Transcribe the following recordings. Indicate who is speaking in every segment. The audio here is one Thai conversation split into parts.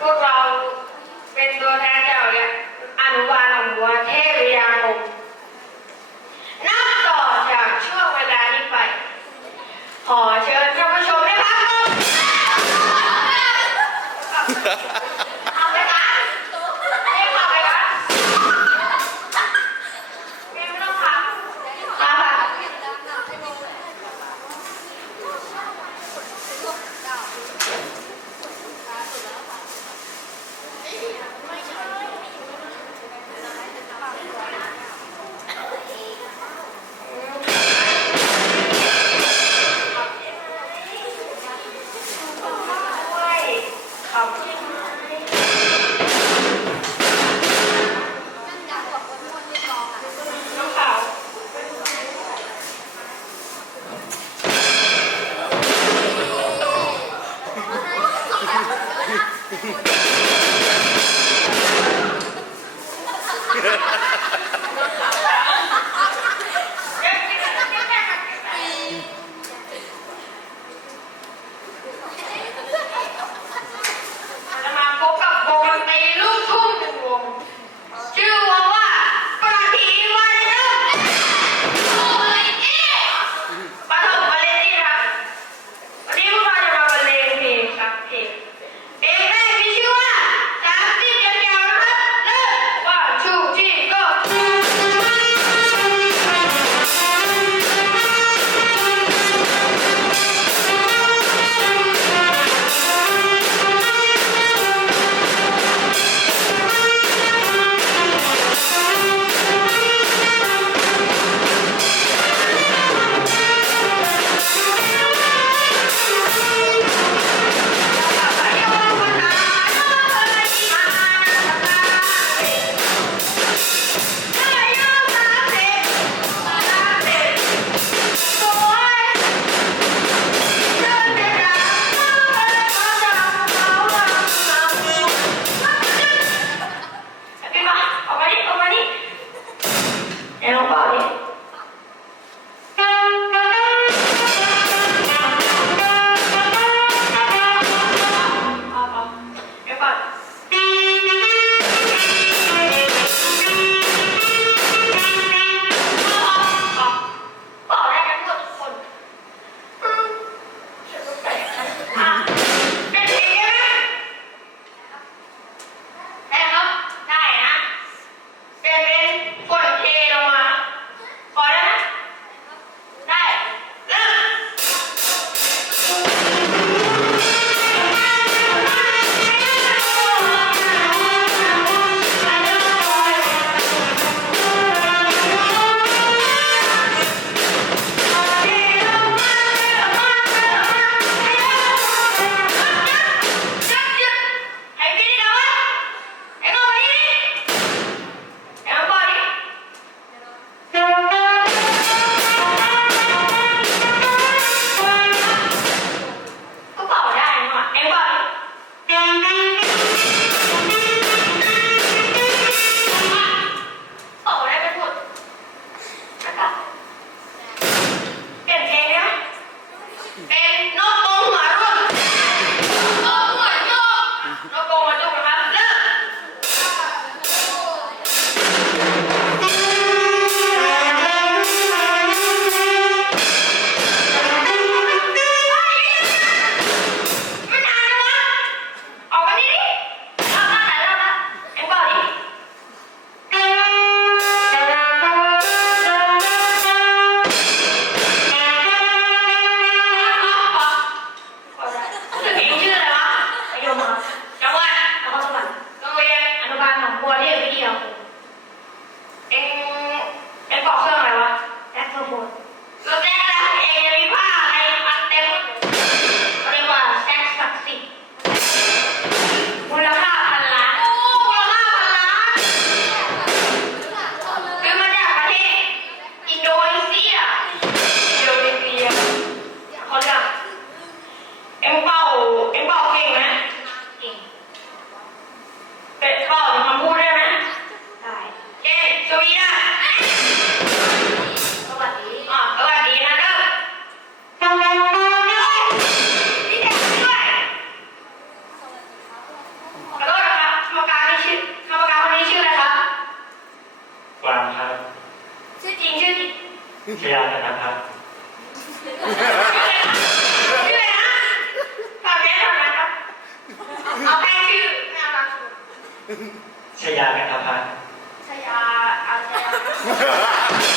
Speaker 1: พ
Speaker 2: วกเราเป็นตัวแทนเจ้าเนี่ยอนุบาลหนองบัวเทศ Thank you. Glória a Bianca. พยานนะครับชื่ออะไรนะตอบแม่ตอบนครับเอาแค่ชื่อแม่บางสุชยากันครับ ชยาอาชยา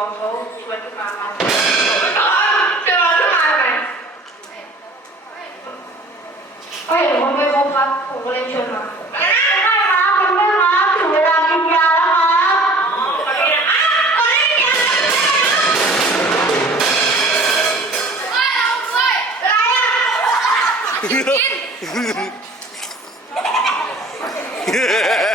Speaker 2: อเขาชวนมาไนมาครับจะรอขึ้นมาทำไมก็เห็นคนไม่ครบครับ ผมก็เลยชวนมากิน